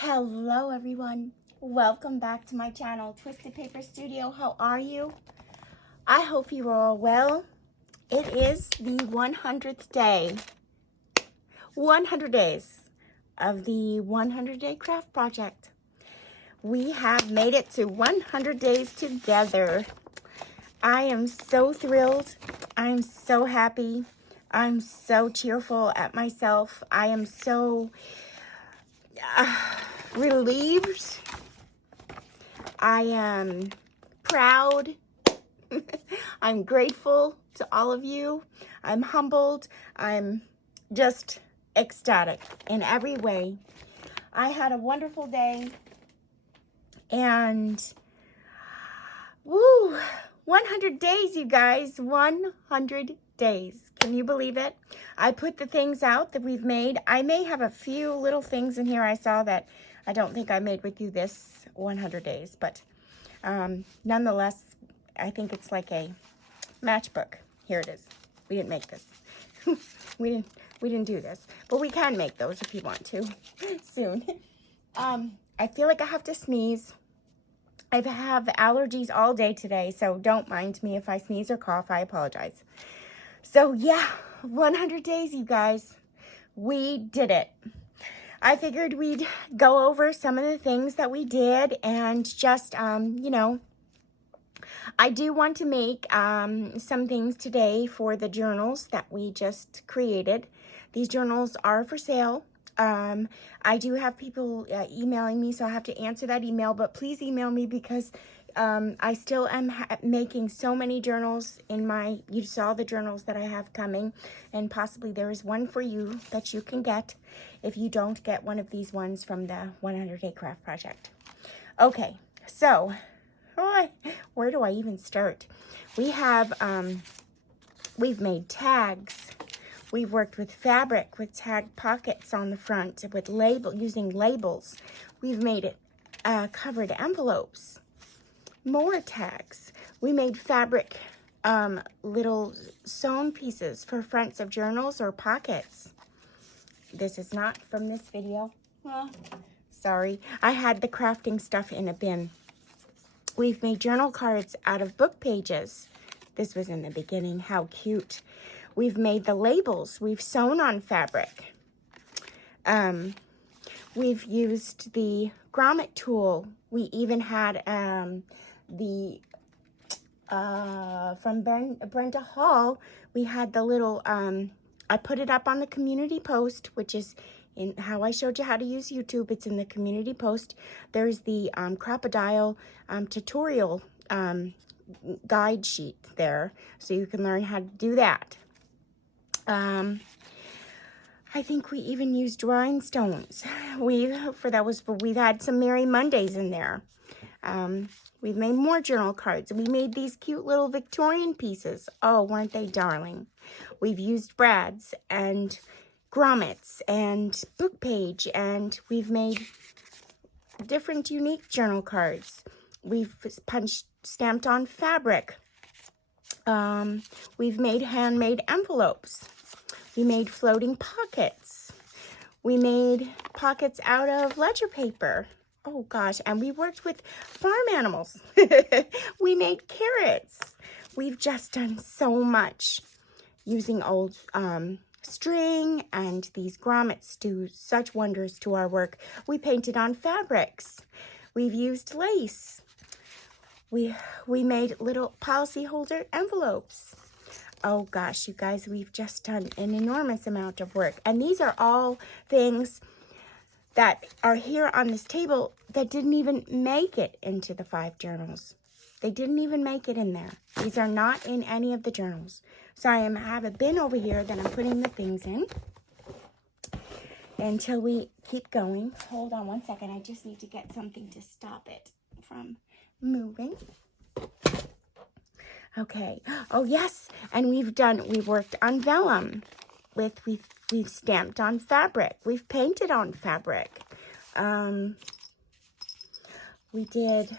Hello everyone, welcome back to my channel, Twisted Paper Studio. How are you? I hope you are all well. It is the 100th day, 100 days of the 100-day craft project. We have made it to 100 days together. I am so thrilled. I'm so happy. I'm so cheerful at myself. I am so relieved. I am proud. I'm grateful to all of you. I'm humbled. I'm just ecstatic in every way. I had a wonderful day, and woo, 100 days, you guys, 100 days. Can you believe it? I put the things out that we've made. I may have a few little things in here I saw that I don't think I made with you this 100 days, but nonetheless, I think it's like a matchbook. Here it is. We didn't make this. we didn't do this, but we can make those if you want to soon. I feel like I have to sneeze. I have allergies all day today, so don't mind me if I sneeze or cough. I apologize. So yeah, 100 days, you guys. We did it. I figured we'd go over some of the things that we did and just, you know, I do want to make some things today for the journals that we just created. These journals are for sale. I do have people emailing me, so I have to answer that email, but please email me because I still am making so many journals in my, you saw the journals that I have coming, and possibly there is one for you that you can get if you don't get one of these ones from the 100-day craft project. Okay, so where do I even start? We have, we've made tags. We've worked with fabric with tag pockets on the front with using labels. We've made it covered envelopes. More tags. We made fabric little sewn pieces for fronts of journals or pockets. This is not from this video. Sorry. I had the crafting stuff in a bin. We've made journal cards out of book pages. This was in the beginning. How cute. We've made the labels. We've sewn on fabric. We've used the grommet tool. We even had from Brenda Hall, we had the little, I put it up on the community post, which is in how I showed you how to use YouTube. It's in the community post. There's the crocodile tutorial guide sheet there, so you can learn how to do that. I think we even used rhinestones. We've had some Merry Mondays in there. We've made more journal cards. We made these cute little Victorian pieces. Oh, weren't they darling? We've used brads and grommets and book page, and we've made different unique journal cards. We've stamped on fabric. We've made handmade envelopes. We made floating pockets. We made pockets out of ledger paper. Oh gosh, and we worked with farm animals. We made carrots. We've just done so much using old string, and these grommets do such wonders to our work. We painted on fabrics. We've used lace. We made little policyholder envelopes. Oh gosh, you guys, we've just done an enormous amount of work. And these are all things that are here on this table that didn't even make it into the 5 journals. They didn't even make it in there. These are not in any of the journals. So I have a bin over here that I'm putting the things in until we keep going. Hold on one second. I just need to get something to stop it from moving. Okay. Oh yes, and we've worked on vellum. We've stamped on fabric. We've painted on fabric. We did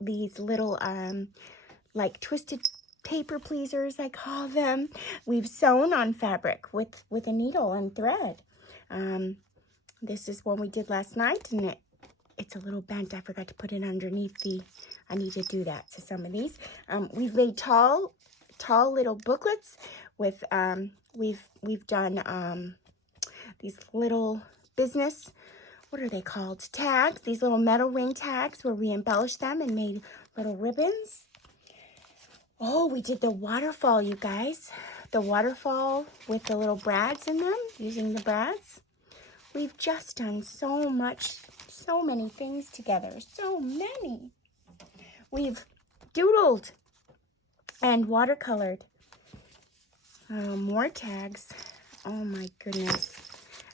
these little like twisted paper pleasers, I call them. We've sewn on fabric with a needle and thread. This is one we did last night, and it's a little bent. I forgot to put it underneath I need to do that to some of these. We've made tall little booklets with, we've done these little business, what are they called? Tags, these little metal ring tags where we embellished them and made little ribbons. Oh, we did the waterfall, you guys. The waterfall with the little brads in them, using the brads. We've just done so many things together. So many. We've doodled and watercolored. More tags. Oh my goodness.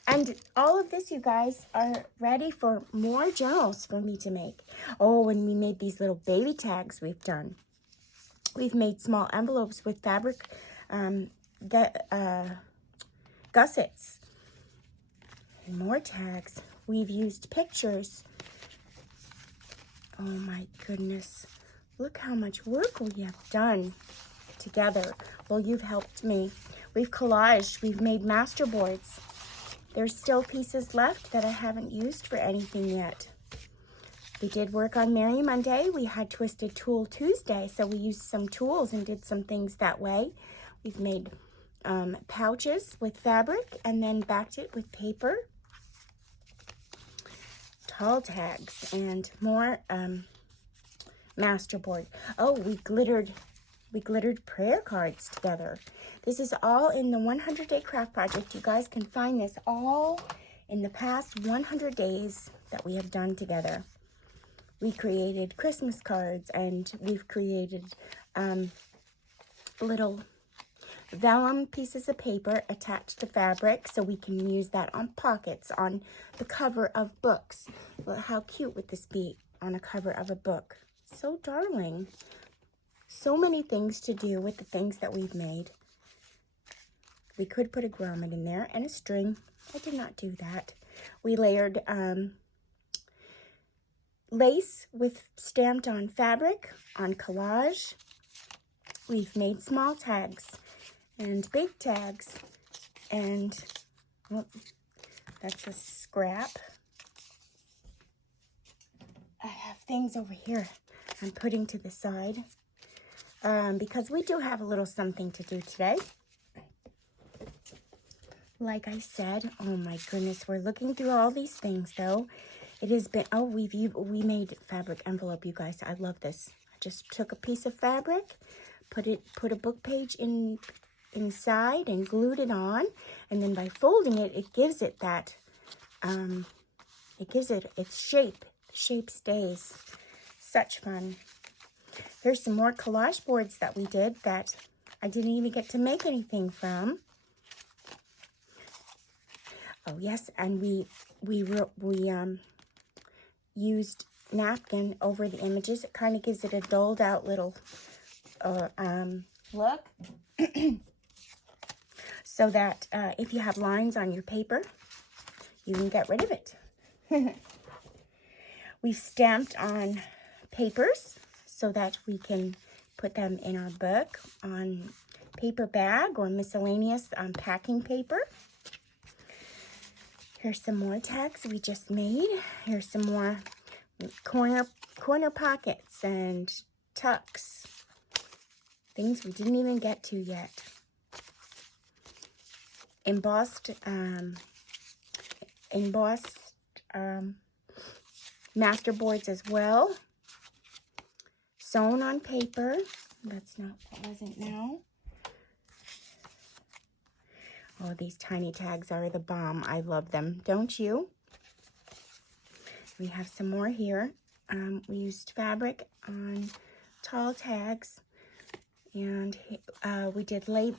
And all of this, you guys, are ready for more journals for me to make. Oh, and we made these little baby tags we've done. We've made small envelopes with fabric gussets. And more tags. We've used pictures. Oh my goodness. Look how much work we have done together. Well, you've helped me. We've collaged. We've made master boards. There's still pieces left that I haven't used for anything yet. We did work on Merry Monday. We had Twisted Tool Tuesday, so we used some tools and did some things that way. We've made pouches with fabric and then backed it with paper. Tall tags and more masterboard. Oh, we glittered prayer cards together. This is all in the 100-day craft project. You guys can find this all in the past 100 days that we have done together. We created Christmas cards, and we've created little vellum pieces of paper attached to fabric, so we can use that on pockets on the cover of books. Well, how cute would this be on a cover of a book? So darling. So many things to do with the things that we've made. We could put a grommet in there and a string. I did not do that. We layered lace with stamped on fabric on collage. We've made small tags and big tags, and oh, that's a scrap. I have things over here I'm putting to the side because we do have a little something to do today. Like I said, oh my goodness, we're looking through all these things though. It has been, oh, we made fabric envelope, you guys. I love this. I just took a piece of fabric, put a book page inside and glued it on, and then by folding it, it gives it that, it gives it its shape. The shape stays. Such fun. Here's some more collage boards that we did that I didn't even get to make anything from. Oh yes, and we used napkin over the images. It kind of gives it a dulled out little look. So that if you have lines on your paper, you can get rid of it. We've stamped on papers so that we can put them in our book on paper bag or miscellaneous packing paper. Here's some more tags we just made. Here's some more corner pockets and tucks. Things we didn't even get to yet. Embossed master boards as well. Sewn on paper. That wasn't now. Oh, these tiny tags are the bomb. I love them. Don't you? We have some more here. We used fabric on tall tags. And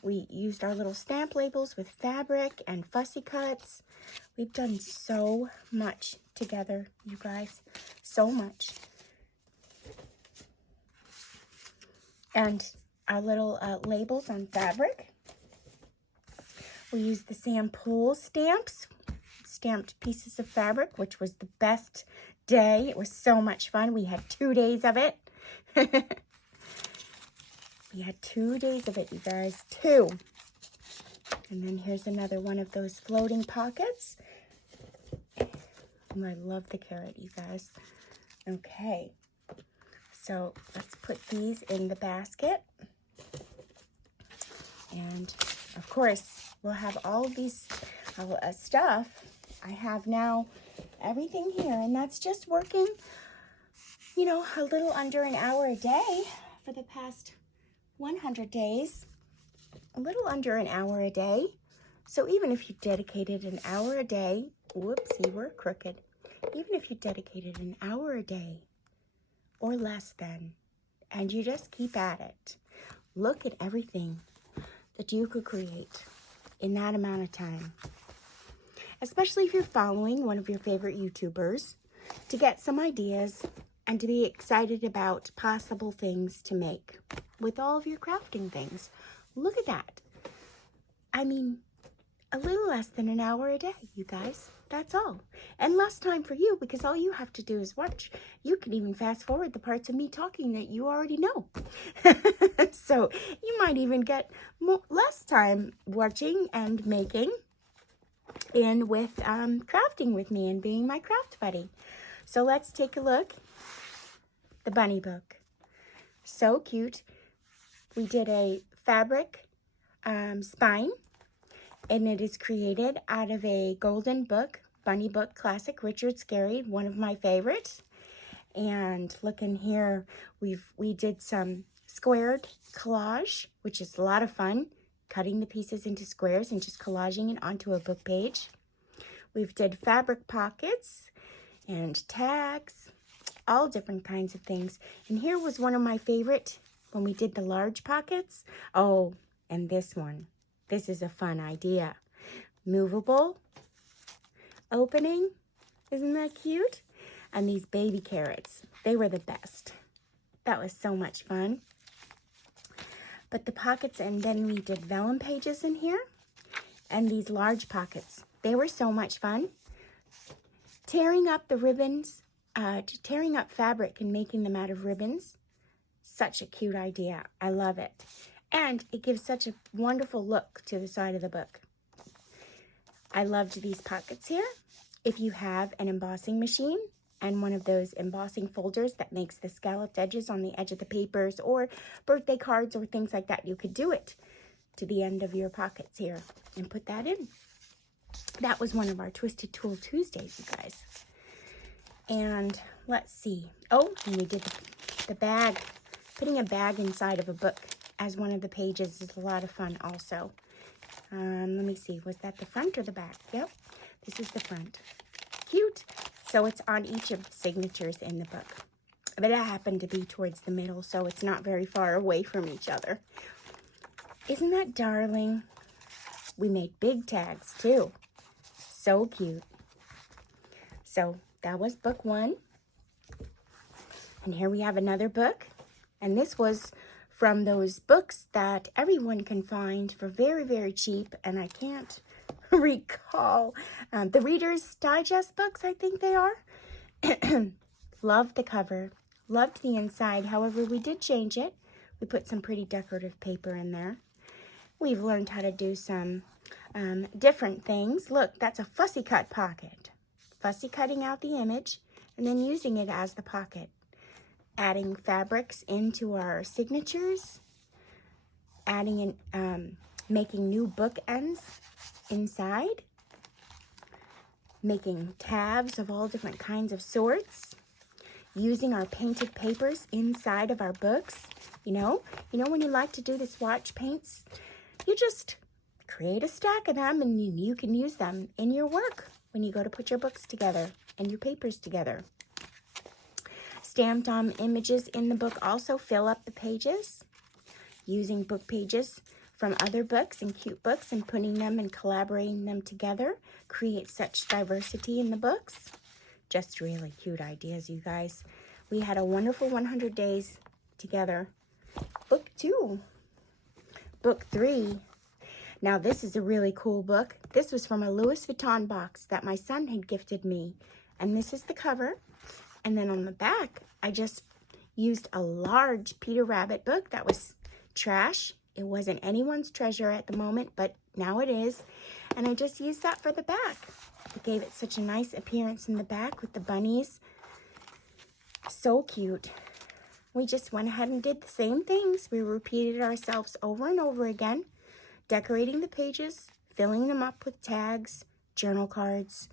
we used our little stamp labels with fabric and fussy cuts. We've done so much together, you guys. So much. And our little labels on fabric. We used the Sam Pool stamps, stamped pieces of fabric, which was the best day. It was so much fun. We had 2 days of it. We had 2 days of it, you guys. 2. And then here's another one of those floating pockets. I love the carrot, you guys. Okay. So let's put these in the basket. And of course, we'll have all of these stuff. I have now everything here, and that's just working, you know, a little under an hour a day for the past 100 days. A little under an hour a day. So even if you dedicated an hour a day, whoopsie, we're crooked. Even if you dedicated an hour a day or less than, and you just keep at it, look at everything that you could create in that amount of time. Especially if you're following one of your favorite YouTubers, to get some ideas and to be excited about possible things to make with all of your crafting things. Look at that. I mean, a little less than an hour a day, you guys. That's all. And less time for you, because all you have to do is watch. You can even fast forward the parts of me talking that you already know. So you might even get less time watching and making and with crafting with me and being my craft buddy. So let's take a look. The bunny book. So cute. We did a fabric spine, and it is created out of a golden book, bunny book classic, Richard Scarry, one of my favorites. And look in here, we did some squared collage, which is a lot of fun, cutting the pieces into squares and just collaging it onto a book page. We've did fabric pockets and tags, all different kinds of things. And here was one of my favorite when we did the large pockets. Oh, and this one. This is a fun idea. Movable opening. Isn't that cute? And these baby carrots. They were the best. That was so much fun. But the pockets, and then we did vellum pages in here. And these large pockets. They were so much fun. Tearing up the ribbons, tearing up fabric and making them out of ribbons. Such a cute idea. I love it. And it gives such a wonderful look to the side of the book. I loved these pockets here. If you have an embossing machine and one of those embossing folders that makes the scalloped edges on the edge of the papers or birthday cards or things like that, you could do it to the end of your pockets here and put that in. That was one of our Twisted Tool Tuesdays, you guys. And let's see. Oh, and we did the bag. Putting a bag inside of a book as one of the pages is a lot of fun also. Let me see. Was that the front or the back? Yep. This is the front. Cute. So it's on each of the signatures in the book. But it happened to be towards the middle, so it's not very far away from each other. Isn't that darling? We made big tags too. So cute. So that was book 1. And here we have another book. And this was from those books that everyone can find for very, very cheap. And I can't recall. The Reader's Digest books, I think they are. Loved the cover. Loved the inside. However, we did change it. We put some pretty decorative paper in there. We've learned how to do some different things. Look, that's a fussy cut pocket. Fussy cutting out the image and then using it as the pocket. Adding fabrics into our signatures. Adding in, making new bookends inside. Making tabs of all different kinds of sorts. Using our painted papers inside of our books. You know when you like to do the swatch paints, you just create a stack of them and you can use them in your work when you go to put your books together and your papers together. Stamped on images in the book also fill up the pages. Using book pages from other books and cute books and putting them and collaborating them together creates such diversity in the books. Just really cute ideas, you guys. We had a wonderful 100 days together. Book 2. Book 3. Now this is a really cool book. This was from a Louis Vuitton box that my son had gifted me. And this is the cover. And then on the back, I just used a large Peter Rabbit book that was trash It wasn't anyone's treasure at the moment, but now it is. And I just used that for the back. It gave it such a nice appearance in the back with the bunnies. So cute. We just went ahead and did the same things. We repeated ourselves over and over again, decorating the pages, filling them up with tags, journal cards,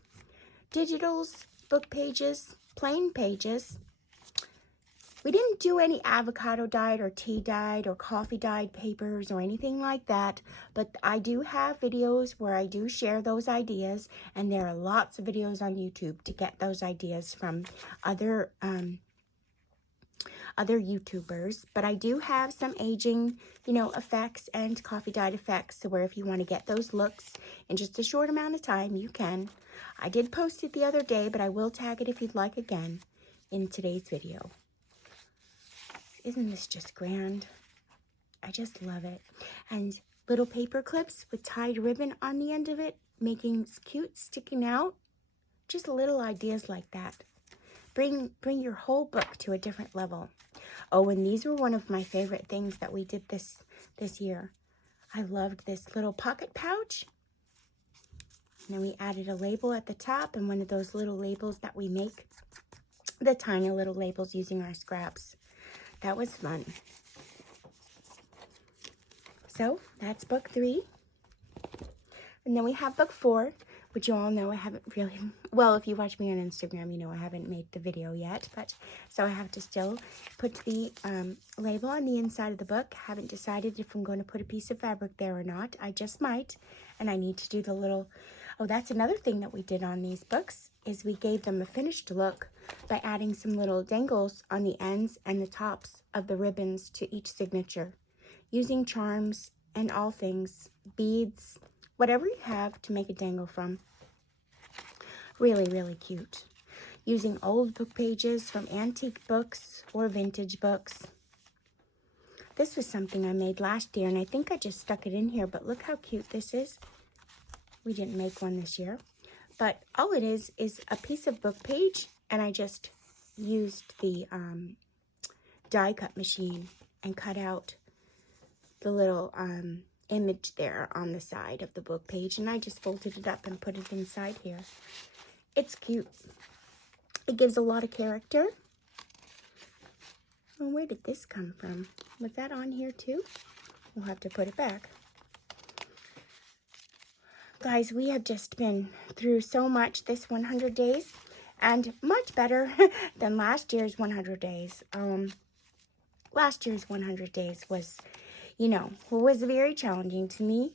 digitals, book pages, plain pages. We didn't do any avocado dyed or tea dyed or coffee dyed papers or anything like that, but I do have videos where I do share those ideas, and there are lots of videos on YouTube to get those ideas from other YouTubers. But I do have some aging, effects and coffee dyed effects, so where if you want to get those looks in just a short amount of time, you can. I did post it the other day, but I will tag it if you'd like again in today's video. Isn't this just grand? I just love it. And little paper clips with tied ribbon on the end of it, making cute, sticking out. Just little ideas like that. Bring your whole book to a different level. Oh, and these were one of my favorite things that we did this year. I loved this little pocket pouch. And then we added a label at the top and one of those little labels that we make. The tiny little labels using our scraps. That was fun. So that's book 3. And then we have book 4, which you all know I haven't really, well, if you watch me on Instagram, you know I haven't made the video yet, but so I have to still put the label on the inside of the book. Haven't decided if I'm going to put a piece of fabric there or not. I just might, and I need to do the little, oh, that's another thing that we did on these books, is we gave them a finished look by adding some little dangles on the ends and the tops of the ribbons to each signature, using charms and all things, beads, whatever you have to make a dangle from. Really, really cute. Using old book pages from antique books or vintage books. This was something I made last year, and I think I just stuck it in here, but look how cute this is. We didn't make one this year. But all it is a piece of book page, and I just used the die cut machine and cut out the little image there on the side of the book page, and I just folded it up and put it inside here. It's cute. It gives a lot of character. Oh, where did this come from? Was that on here too? We'll have to put it back. Guys, we have just been through so much this 100 days, and much better than last year's 100 days. Last year's 100 days was, was very challenging to me,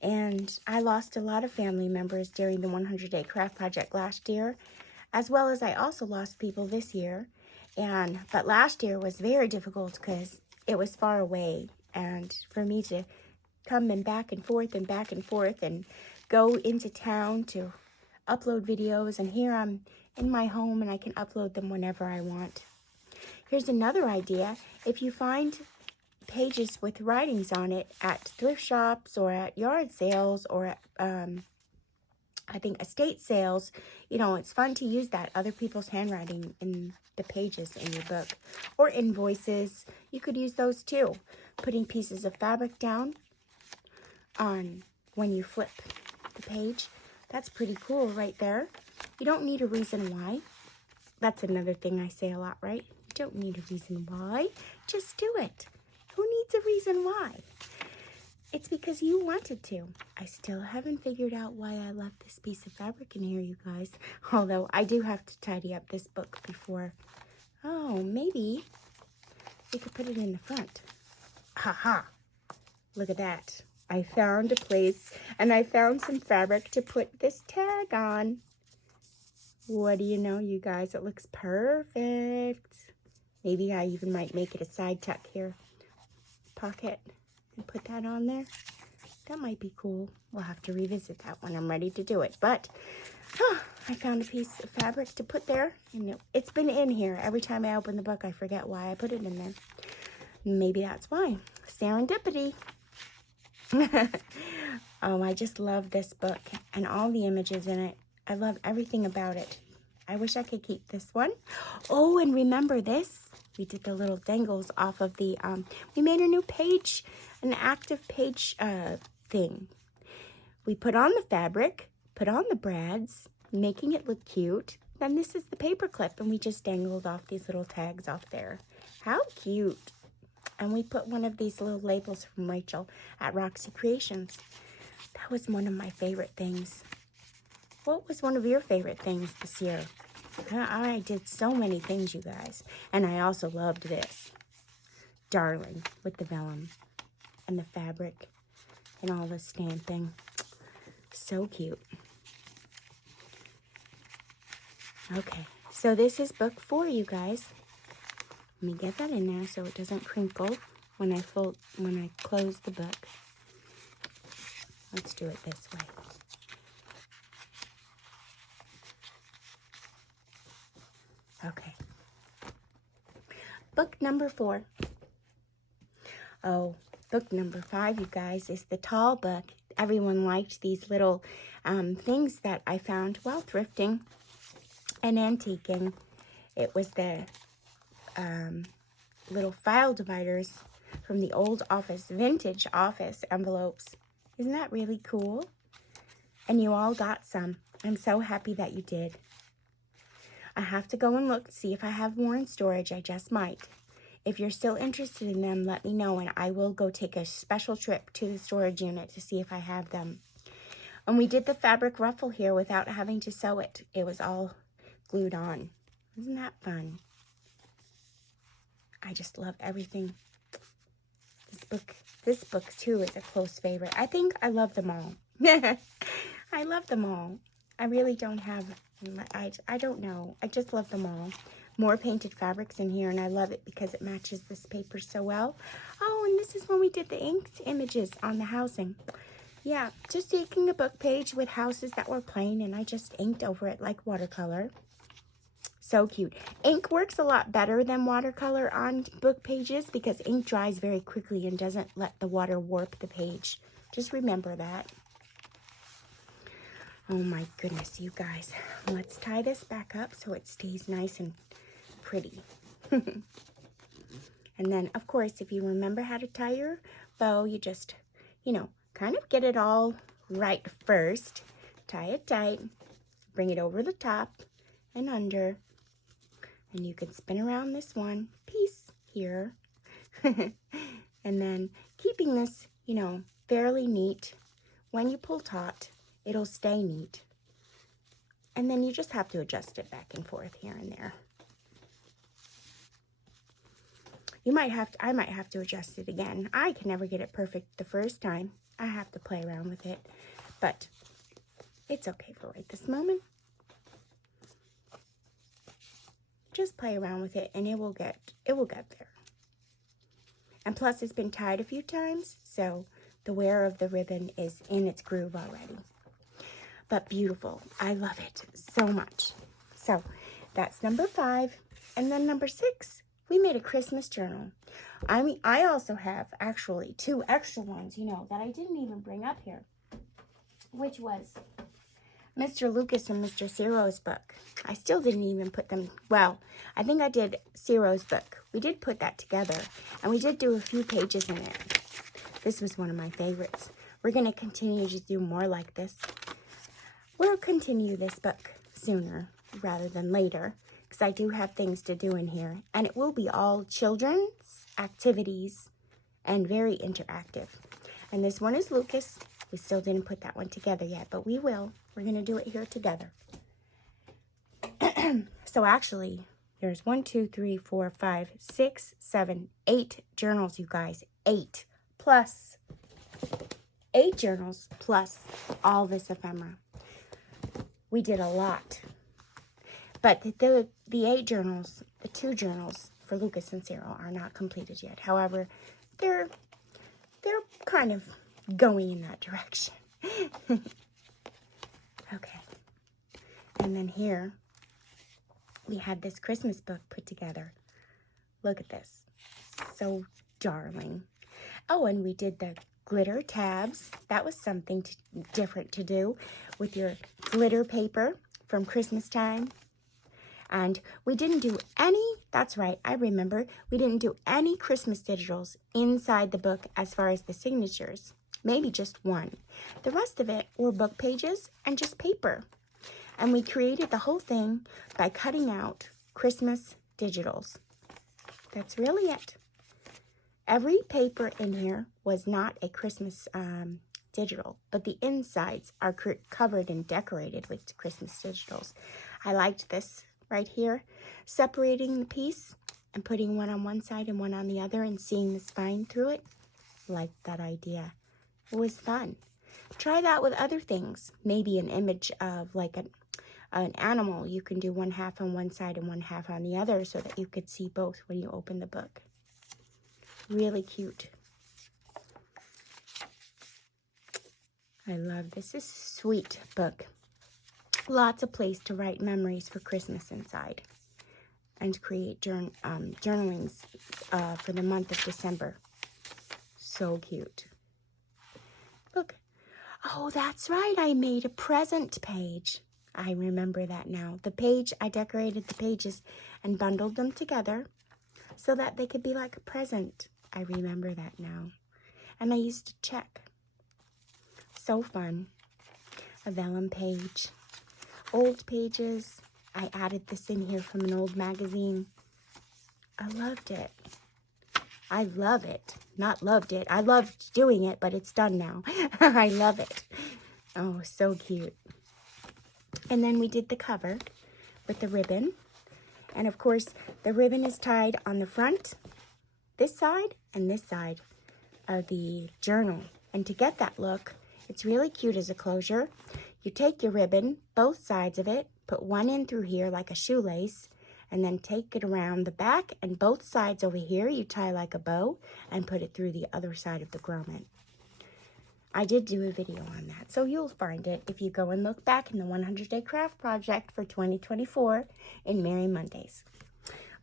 and I lost a lot of family members during the 100-day craft project last year, as well as I also lost people this year. But last year was very difficult because it was far away, and for me to come and back and forth and go into town to upload videos, and here I'm in my home and I can upload them whenever I want. Here's another idea. If you find pages with writings on it at thrift shops or at yard sales or at I think estate sales, it's fun to use that, other people's handwriting in the pages in your book, or invoices. You could use those too, putting pieces of fabric down on when you flip the page. That's pretty cool right there. You don't need a reason why. That's another thing I say a lot, right? You don't need a reason why. Just do it. Who needs a reason why? It's because you wanted to. I still haven't figured out why I left this piece of fabric in here, you guys. Although I do have to tidy up this book before. Oh, maybe we could put it in the front. Ha! Look at that. I found a place, and I found some fabric to put this tag on. What do you know, you guys? It looks perfect. Maybe I even might make it a side tuck here. Pocket. And put that on there. That might be cool. We'll have to revisit that when I'm ready to do it. But I found a piece of fabric to put there, and it's been in here. Every time I open the book, I forget why I put it in there. Maybe that's why. Serendipity. Oh, I just love this book and all the images in it. I love everything about it. I wish I could keep this one. Oh, and remember this? We did the little dangles off of the, we made a new page, an active page thing. We put on the fabric, put on the brads, making it look cute. Then this is the paper clip, and we just dangled off these little tags off there. How cute. And we put one of these little labels from Rachel at Roxy Creations. That was one of my favorite things. What was one of your favorite things this year? I did so many things, you guys. And I also loved this. Darling, with the vellum and the fabric and all the stamping. So cute. Okay, so this is book 4, you guys. Let me get that in there so it doesn't crinkle when I close the book. Let's do it this way. Okay. Book number 4. Oh, book number 5, you guys, is the tall book. Everyone liked these little things that I found while thrifting and antiquing. It was the little file dividers from the old office, vintage office envelopes. Isn't that really cool? And you all got some. I'm so happy that you did. I have to go and look to see if I have more in storage. I just might. If you're still interested in them, let me know, and I will go take a special trip to the storage unit to see if I have them. And we did the fabric ruffle here without having to sew it. It was all glued on. Isn't that fun? I just love everything. This book too is a close favorite. I think I love them all. I love them all. I really don't have, I don't know. I just love them all. More painted fabrics in here, and I love it because it matches this paper so well. Oh, and this is when we did the inked images on the housing. Yeah, just taking a book page with houses that were plain, and I just inked over it like watercolor. So cute. Ink works a lot better than watercolor on book pages because ink dries very quickly and doesn't let the water warp the page. Just remember that. Oh my goodness, you guys. Let's tie this back up so it stays nice and pretty. And then, of course, if you remember how to tie your bow, you just, kind of get it all right first. Tie it tight, bring it over the top and under, and you can spin around this one piece here. And then keeping this, fairly neat. When you pull taut, it'll stay neat. And then you just have to adjust it back and forth here and there. I might have to adjust it again. I can never get it perfect the first time. I have to play around with it, but it's okay for right this moment. Just play around with it and it will get there. And plus it's been tied a few times, so the wear of the ribbon is in its groove already. But beautiful. I love it so much. So that's number 5. And then number 6, we made a Christmas journal. I also have actually 2 extra ones, that I didn't even bring up here, which was Mr. Lucas and Mr. Ciro's book. I still didn't even put them, well, I think I did Ciro's book. We did put that together, and we did do a few pages in it. This was one of my favorites. We're going to continue to do more like this. We'll continue this book sooner rather than later, because I do have things to do in here. And it will be all children's activities and very interactive. And this one is Lucas. We still didn't put that one together yet, but we will. We're going to do it here together. So actually, there's 1, 2, 3, 4, 5, 6, 7, 8 journals, you guys. 8 plus 8 journals plus all this ephemera. We did a lot. But the 8 journals, the 2 journals for Lucas and Cyril are not completed yet. However, they're kind of going in that direction. Okay. And then here, we had this Christmas book put together. Look at this. So darling. Oh, and we did the glitter tabs. That was something different to do with your glitter paper from Christmas time. And we didn't do any, that's right, I remember, we didn't do any Christmas digitals inside the book as far as the signatures. Maybe just one. The rest of it were book pages and just paper. And we created the whole thing by cutting out Christmas digitals. That's really it. Every paper in here was not a Christmas digital, but the insides are covered and decorated with Christmas digitals. I liked this right here, separating the piece and putting one on one side and one on the other and seeing the spine through it. Liked that idea. It was fun. Try that with other things. Maybe an image of like an animal. You can do one half on one side and one half on the other so that you could see both when you open the book. Really cute. I love this. This is a sweet book. Lots of place to write memories for Christmas inside and create journalings for the month of December. So cute. Look. Oh, that's right. I made a present page. I remember that now. The page, I decorated the pages and bundled them together so that they could be like a present. I remember that now. And I used to check. So fun. A vellum page. Old pages. I added this in here from an old magazine. I loved it. I love it. Not loved it. I loved doing it, but it's done now. I love it. Oh, so cute. And then we did the cover with the ribbon. And of course, the ribbon is tied on the front, this side and this side of the journal. And to get that look, it's really cute as a closure. You take your ribbon, both sides of it, put one in through here like a shoelace, and then take it around the back, and both sides over here you tie like a bow and put it through the other side of the grommet. I did do a video on that, so you'll find it if you go and look back in the 100-Day Craft Project for 2024 in Merry Mondays.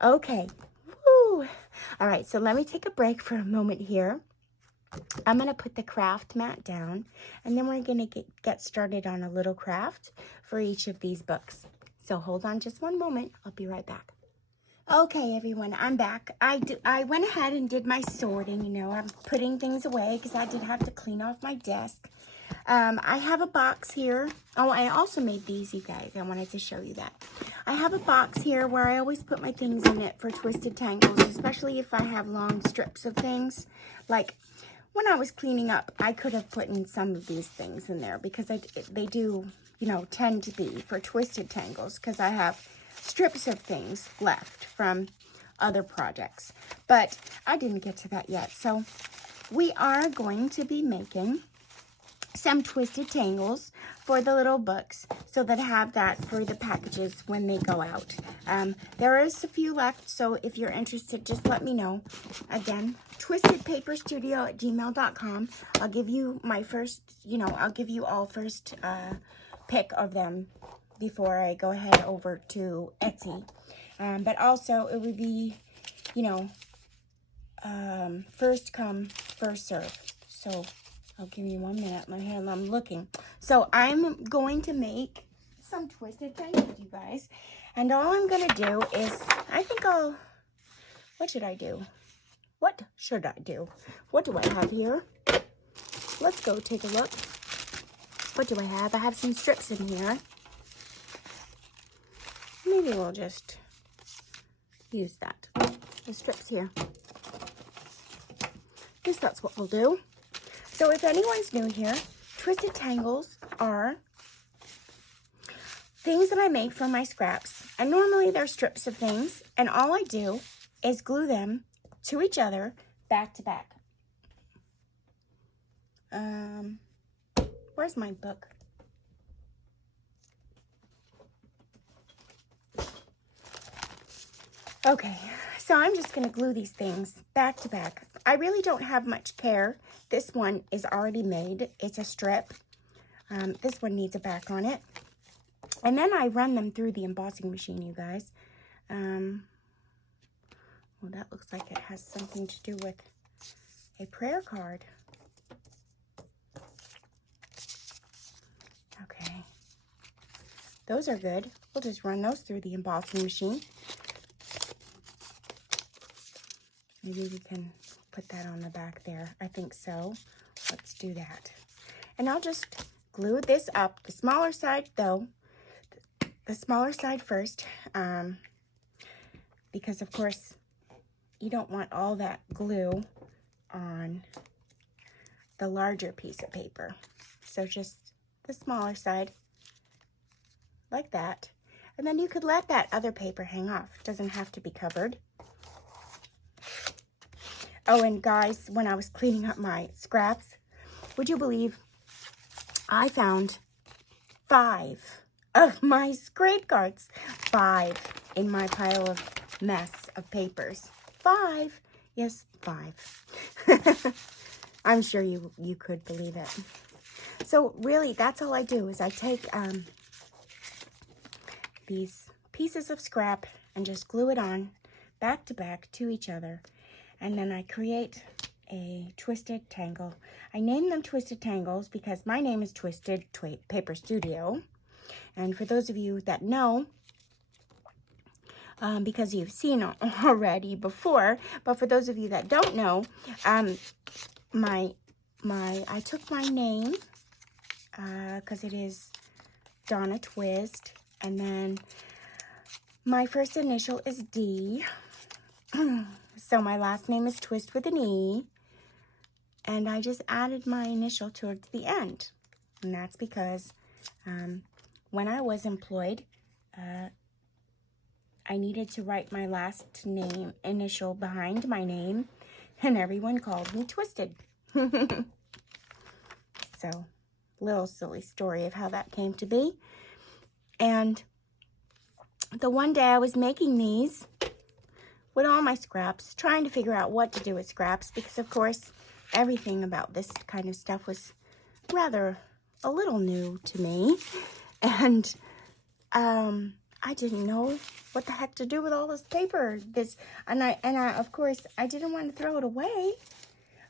Okay, woo! All right, so let me take a break for a moment here. I'm going to put the craft mat down, and then we're going to get started on a little craft for each of these books. So hold on just one moment. I'll be right back. Okay, everyone, I'm back. I went ahead and did my sorting. You know, I'm putting things away because I did have to clean off my desk. I have a box here. Oh, I also made these, you guys. I wanted to show you that. I have a box here where I always put my things in it for twisted tangles, especially if I have long strips of things. Like when I was cleaning up, I could have put in some of these things in there because they do, you know, tend to be for twisted tangles because I have strips of things left from other projects. But I didn't get to that yet. So we are going to be making some twisted tangles for the little books so that I have that for the packages when they go out. There is a few left, so if you're interested, just let me know. Again, twistedpaperstudio@gmail.com. I'll give you my first, I'll give you all first pick of them before I go ahead over to Etsy. But also it would be, first come, first serve. So I'll give you 1 minute. I'm looking. So I'm going to make some twisted tangles, you guys. And all I'm going to do is, what should I do? What should I do? What do I have here? Let's go take a look. What do I have? I have some strips in here. Maybe we'll just use that. The strips here. Guess that's what we'll do. So if anyone's new here, twisted tangles are things that I make from my scraps. And normally they're strips of things. And all I do is glue them to each other back to back. Where's my book? Okay, so I'm just going to glue these things back to back. I really don't have much care. This one is already made. It's a strip. This one needs a back on it. And then I run them through the embossing machine, you guys. Well, that looks like it has something to do with a prayer card. Okay. Those are good. We'll just run those through the embossing machine. Maybe we can put that on the back there. I think so. Let's do that. And I'll just glue this up. The smaller side, though, the smaller side first, because, of course, you don't want all that glue on the larger piece of paper. So just the smaller side, like that. And then you could let that other paper hang off. It doesn't have to be covered. Oh, and guys, when I was cleaning up my scraps, would you believe I found 5 of my scrape cards? 5 in my pile of mess of papers. 5. Yes, 5. I'm sure you could believe it. So really, that's all I do is I take these pieces of scrap and just glue it on back to back to each other. And then I create a twisted tangle. I name them twisted tangles because my name is Twisted Paper Studio. And for those of you that know, because you've seen already before, but for those of you that don't know, I took my name because it is Donna Twist, and then my first initial is D. So my last name is Twist with an E, and I just added my initial towards the end. And that's because when I was employed, I needed to write my last name initial behind my name, and everyone called me Twisted. So, little silly story of how that came to be. And the one day I was making these with all my scraps, trying to figure out what to do with scraps, because of course everything about this kind of stuff was rather a little new to me, and I didn't know what the heck to do with all this paper. And I of course I didn't want to throw it away.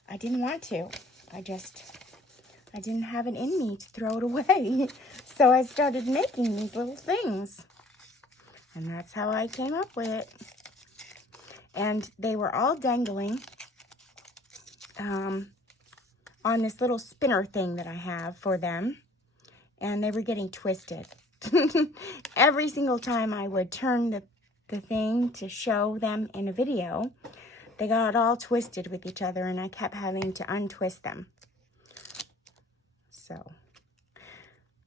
I didn't want to. I didn't have it in me to throw it away. So I started making these little things, and that's how I came up with it. And they were all dangling on this little spinner thing that I have for them. And they were getting twisted. Every single time I would turn the thing to show them in a video, they got all twisted with each other, and I kept having to untwist them. So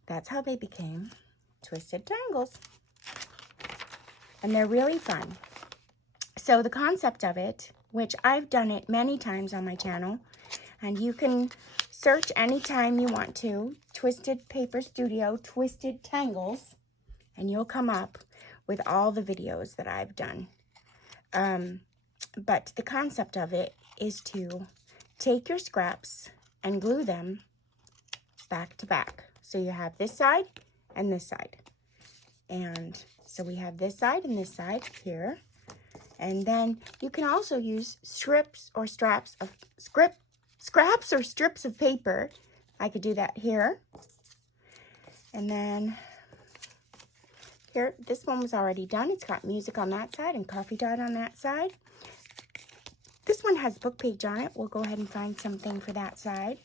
that's how they became twisted tangles. And they're really fun. So the concept of it, which I've done it many times on my channel, and you can search anytime you want to, Twisted Paper Studio, Twisted Tangles, and you'll come up with all the videos that I've done. But the concept of it is to take your scraps and glue them back to back. So you have this side and this side. And so we have this side and this side here. And then you can also use strips or straps of scraps or strips of paper. I could do that here. And then here, this one was already done. It's got music on that side and coffee dot on that side. This one has book page on it. We'll go ahead and find something for that side.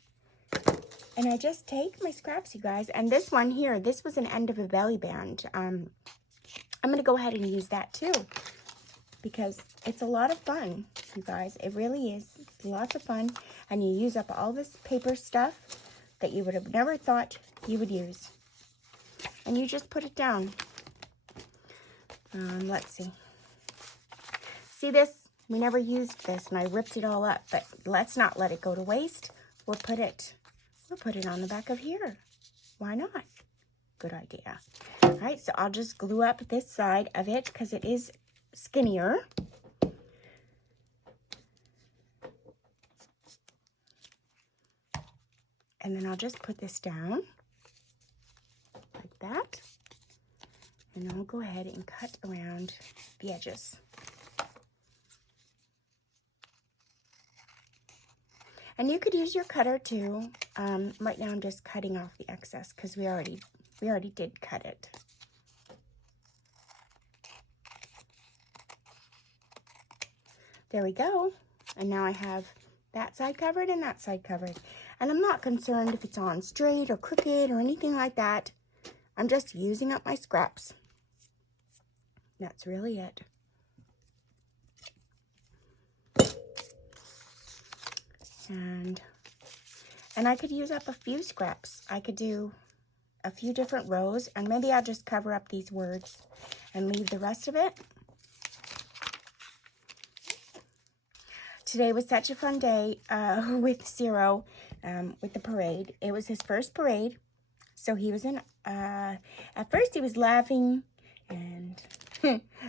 And I just take my scraps, you guys. And this one here, this was an end of a belly band. I'm going to go ahead and use that too, because it's a lot of fun, you guys. It really is. It's lots of fun. And you use up all this paper stuff that you would have never thought you would use. And you just put it down. Let's see. See this? We never used this, and I ripped it all up. But let's not let it go to waste. We'll put it on the back of here. Why not? Good idea. All right, so I'll just glue up this side of it because it is skinnier. And then I'll just put this down like that. And I'll go ahead and cut around the edges. And you could use your cutter too. Right now I'm just cutting off the excess because we already did cut it. There we go. And now I have that side covered and that side covered. And I'm not concerned if it's on straight or crooked or anything like that. I'm just using up my scraps. That's really it. And I could use up a few scraps. I could do a few different rows, and maybe I'll just cover up these words and leave the rest of it. Today was such a fun day with Xxoo, with the parade. It was his first parade, so he was in, at first he was laughing, and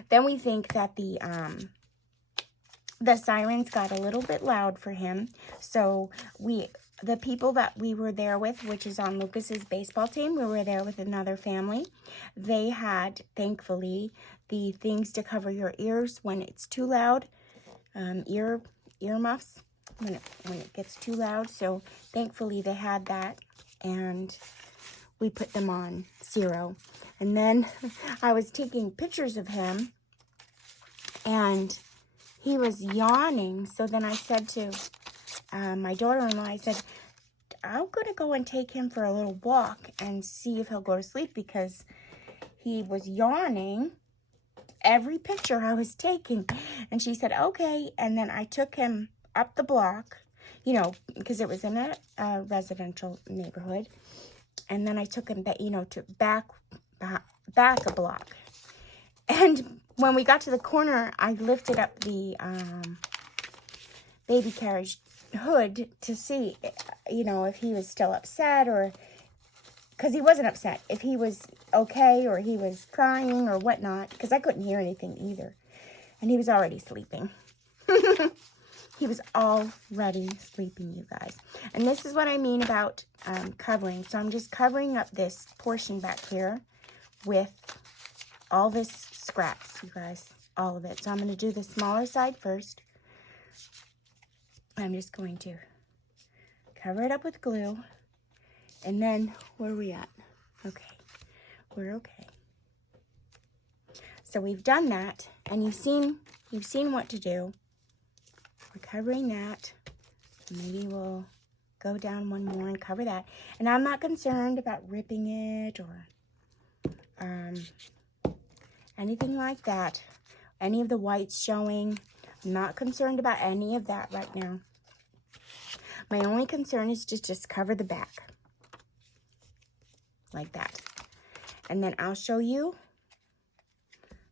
then we think that the sirens got a little bit loud for him, so the people that we were there with, which is on Lucas's baseball team, we were there with another family. They had, thankfully, the things to cover your ears when it's too loud, earmuffs when it gets too loud. So thankfully they had that, and we put them on Xxoo. And then I was taking pictures of him, and he was yawning. So then I said to my daughter-in-law, I said, I'm going to go and take him for a little walk and see if he'll go to sleep, because he was yawning every picture I was taking. And she said, okay. And then I took him up the block, you know, because it was in a residential neighborhood. And then I took him back, you know, to back a block. And when we got to the corner, I lifted up the baby carriage hood to see, you know, if he was still upset, or because he wasn't upset, if he was okay or he was crying or whatnot, because I couldn't hear anything either. And he was already sleeping. He was already sleeping, you guys. And this is what I mean about covering. So I'm just covering up this portion back here with all this scraps, you guys, all of it. So I'm going to do the smaller side first. I'm just going to cover it up with glue. And then, where are we at? Okay, we're okay. So we've done that, and you've seen what to do. We're covering that. Maybe we'll go down one more and cover that. And I'm not concerned about ripping it or anything like that. Any of the whites showing. I'm not concerned about any of that right now. My only concern is to just cover the back. Like that. And then I'll show you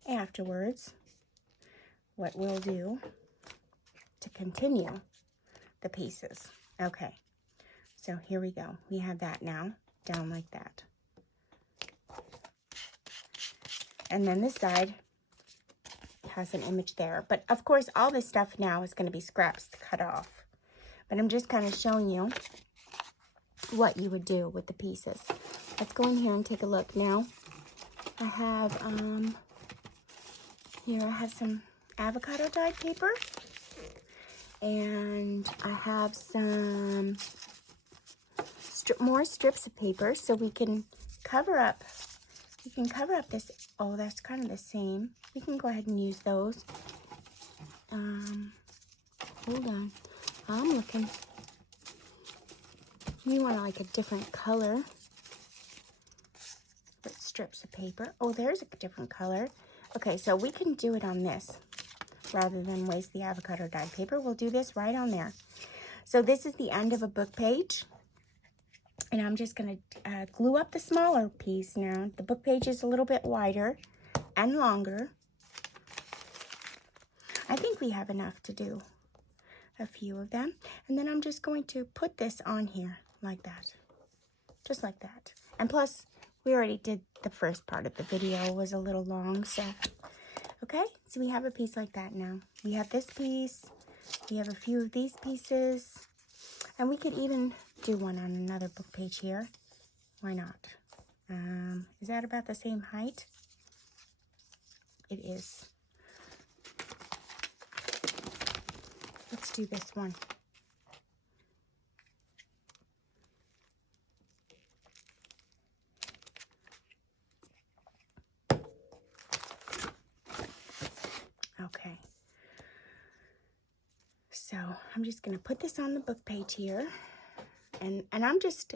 afterwards what we'll do to continue the pieces. Okay, so here we go. We have that now, down like that. And then this side has an image there. But of course, all this stuff now is going to be scraps to cut off. But I'm just kind of showing you what you would do with the pieces. Let's go in here and take a look now. I have, here I have some avocado dyed paper. And I have some more strips of paper, so we can cover up. We can cover up this. Oh, that's kind of the same. We can go ahead and use those. Hold on. I'm looking. You want like a different color. With strips of paper. Oh, there's a different color. Okay, so we can do it on this. Rather than waste the avocado dyed paper, we'll do this right on there. So this is the end of a book page. And I'm just going to glue up the smaller piece now. The book page is a little bit wider and longer. I think we have enough to do a few of them. And then I'm just going to put this on here like that. Just like that. And plus, we already did the first part of the video. It was a little long, so... Okay, so we have a piece like that now. We have this piece. We have a few of these pieces. And we could even do one on another book page here. Why not? Is that about the same height? It is. Let's do this one. Okay. I'm just going to put this on the book page here. And I'm just,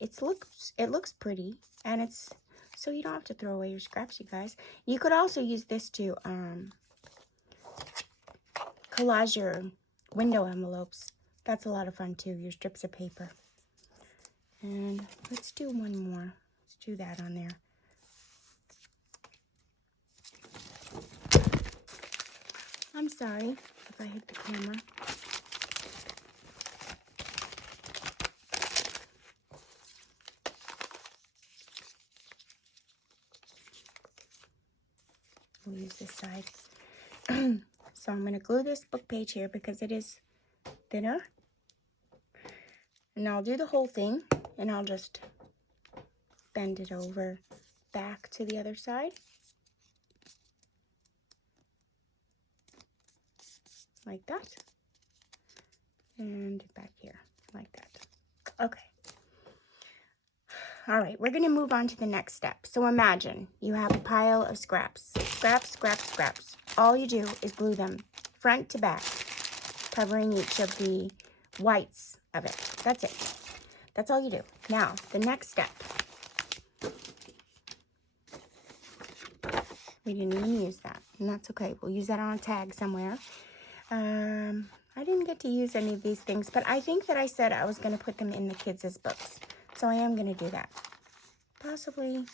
it looks pretty. And it's, so you don't have to throw away your scraps, you guys. You could also use this to collage your window envelopes. That's a lot of fun too, your strips of paper. And let's do one more. Let's do that on there. I'm sorry if I hit the camera. We'll use this side. So I'm going to glue this book page here because it is thinner. And I'll do the whole thing, and I'll just bend it over back to the other side. Like that. And back here, like that. Okay. All right, we're going to move on to the next step. So imagine you have a pile of scraps. Scraps, scraps, scraps. All you do is glue them front to back, covering each of the whites of it. That's it. That's all you do. Now, the next step. We didn't even use that, and that's okay. We'll use that on a tag somewhere. I didn't get to use any of these things, but I think that I said I was going to put them in the kids' books. So I am going to do that. Possibly.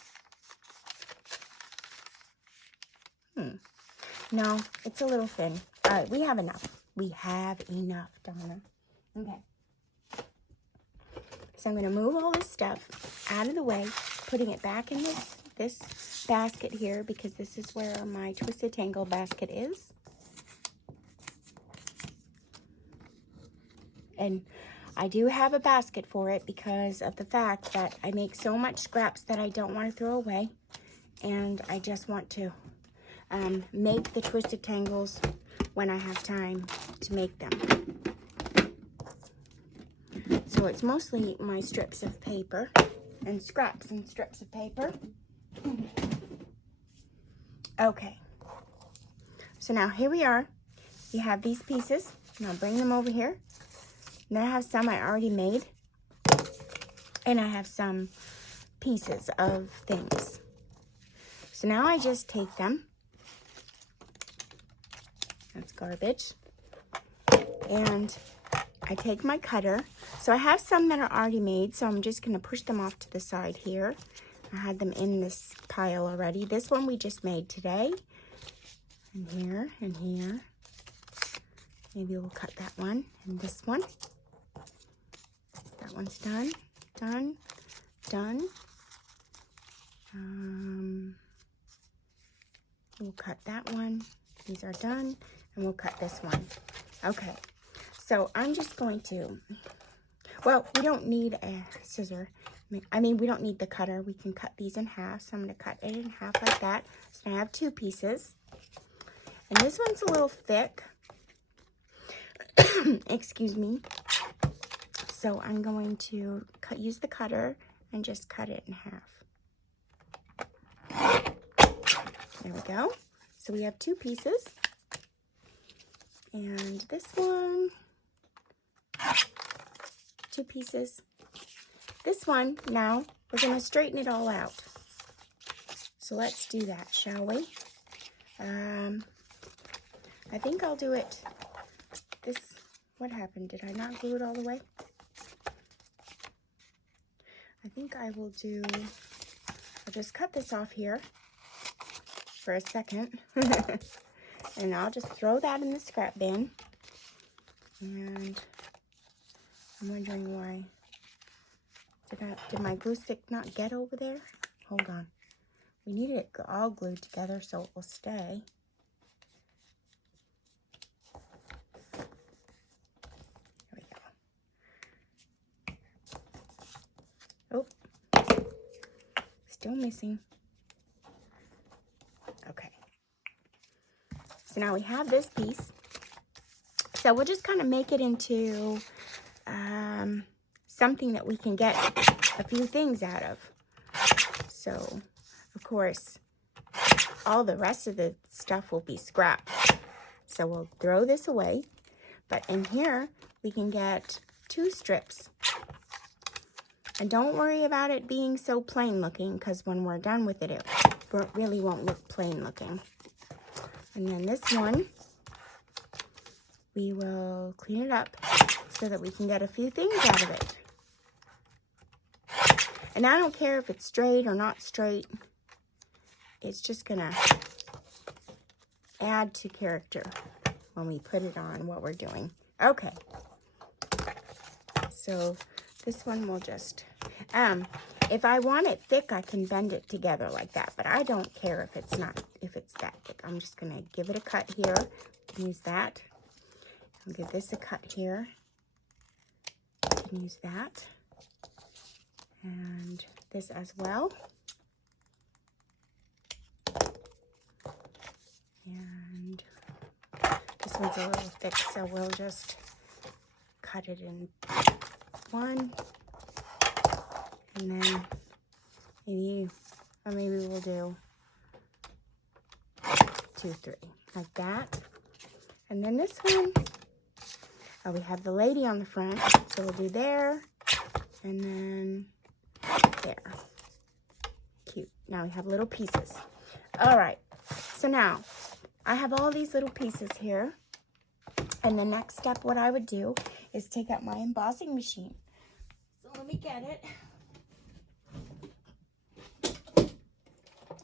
No, it's a little thin. All right, we have enough. We have enough, Donna. Okay. So I'm going to move all this stuff out of the way, putting it back in this basket here because this is where my Twisted Tangle basket is. And I do have a basket for it because of the fact that I make so much scraps that I don't want to throw away. And I just want to make the Twisted Tangles when I have time to make them. So it's mostly my strips of paper and scraps and strips of paper. Okay. So now here we are. You have these pieces. And I'll bring them over here. And then I have some I already made. And I have some pieces of things. So now I just take them. That's garbage. And I take my cutter. So I have some that are already made. So I'm just going to push them off to the side here. I had them in this pile already. This one we just made today. And here and here. Maybe we'll cut that one and this one. That one's done, done, done. We'll cut that one. These are done, and we'll cut this one. Okay, so I'm just going to, well, we don't need a scissor. I mean, we don't need the cutter. We can cut these in half, so I'm going to cut it in half like that. So I have two pieces, and this one's a little thick. Excuse me. So I'm going to use the cutter and just cut it in half. There we go. So we have two pieces. And this one, two pieces. This one, now, we're going to straighten it all out. So let's do that, shall we? I think I'll do it this, what happened? Did I not glue it all the way? I think I will do, I'll just cut this off here for a second. And I'll just throw that in the scrap bin. And I'm wondering why. Did my glue stick not get over there? Hold on. We need it all glued together so it will stay. There we go. Oh, still missing. Okay. So now we have this piece. So we'll just kind of make it into something that we can get a few things out of. So, of course, all the rest of the stuff will be scraps. So we'll throw this away. But in here, we can get 2 strips. And don't worry about it being so plain looking, because when we're done with it, it really won't look plain looking. And then this one, we will clean it up so that we can get a few things out of it. And I don't care if it's straight or not straight. It's just gonna add to character when we put it on what we're doing. Okay. So this one will just, if I want it thick, I can bend it together like that, but I don't care if it's that thick. I'm just gonna give it a cut here. Use that. I'll give this a cut here. Use that. And this as well. And this one's a little thick, so we'll just cut it in 1. And then maybe we'll do 2, 3, like that. And then this one, oh, we have the lady on the front, so we'll do there, and then there. Cute. Now we have little pieces. All right, so now I have all these little pieces here, and the next step, what I would do is take out my embossing machine. So let me get it.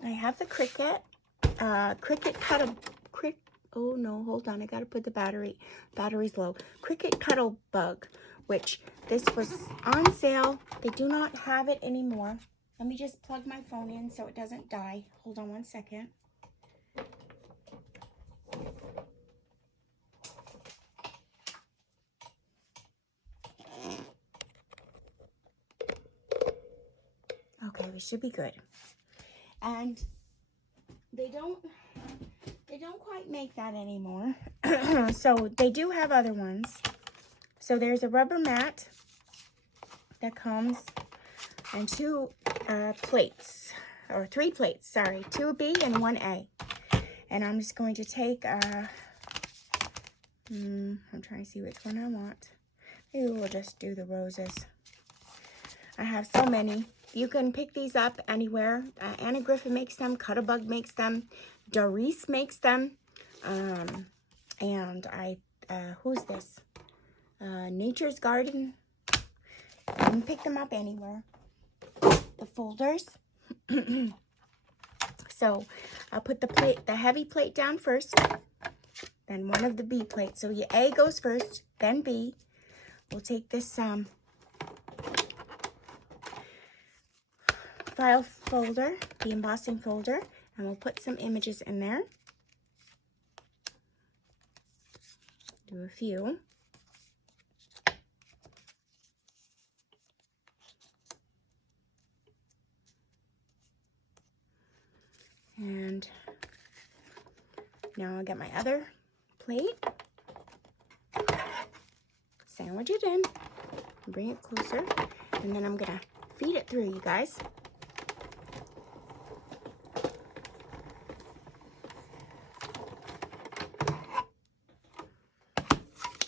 I have the Cricut oh no, hold on, I gotta put the battery's low. Cricut Cuddle Bug, which this was on sale. They do not have it anymore. Let me just plug my phone in so it doesn't die. Hold on 1 second. Okay, we should be good. And they don't quite make that anymore. So they do have other ones. So there's a rubber mat that comes and 2 plates, or 3 plates, sorry, 2B and 1A. And I'm just going to take, I'm trying to see which one I want. Maybe we'll just do the roses. I have so many. You can pick these up anywhere. Anna Griffin makes them. Cuttlebug makes them. Doris makes them. And who's this? Nature's Garden. You can pick them up anywhere. The folders. So I'll put the heavy plate down first. Then one of the B plates. So your A goes first, then B. We'll take this file folder, the embossing folder, and we'll put some images in there. Do a few. And now I'll get my other plate, sandwich it in, bring it closer, and then I'm gonna feed it through, you guys.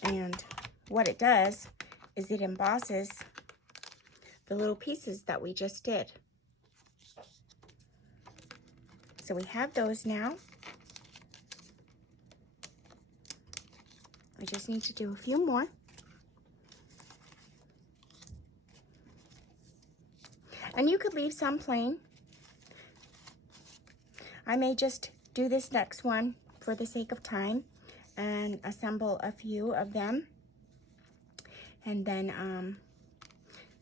And what it does is it embosses the little pieces that we just did. So we have those now. I just need to do a few more. And you could leave some plain. I may just do this next one for the sake of time and assemble a few of them. And then,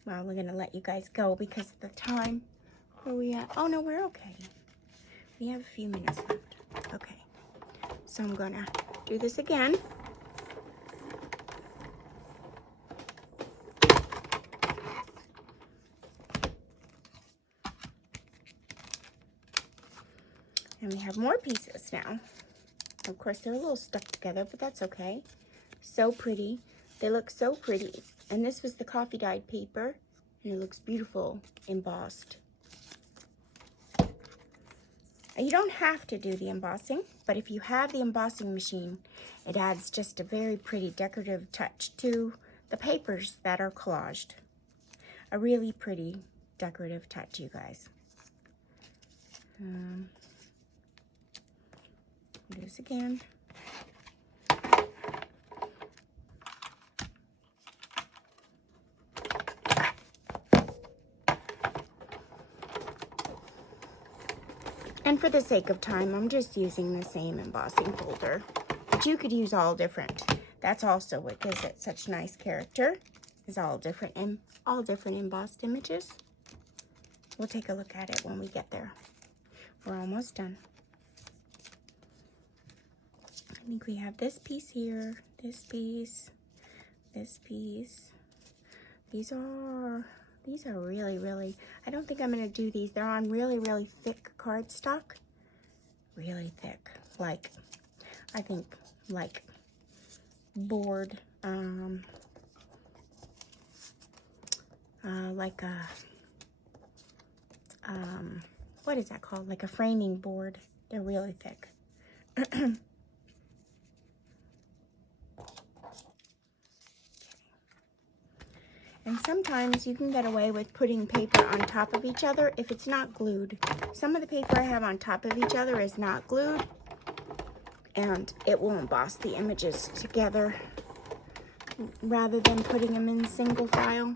well, we're gonna let you guys go because of the time. Where are we at? Oh no, we're okay. We have a few minutes left. Okay, so I'm gonna do this again. And we have more pieces now. Of course, they're a little stuck together, but that's okay. So pretty. They look so pretty. And this was the coffee dyed paper, and it looks beautiful embossed. You don't have to do the embossing, but if you have the embossing machine, it adds just a very pretty decorative touch to the papers that are collaged. A really pretty decorative touch, you guys. Do this again. And for the sake of time, I'm just using the same embossing folder. But you could use all different. That's also what gives it such nice character, is all different embossed images. We'll take a look at it when we get there. We're almost done. I think we have this piece here, this piece, this piece. These are really, really, I don't think I'm going to do these. They're on really, really thick cardstock. Really thick. Like, I think, like, board, like a, what is that called? Like a framing board. They're really thick. And sometimes you can get away with putting paper on top of each other if it's not glued. Some of the paper I have on top of each other is not glued, and it will emboss the images together rather than putting them in single file.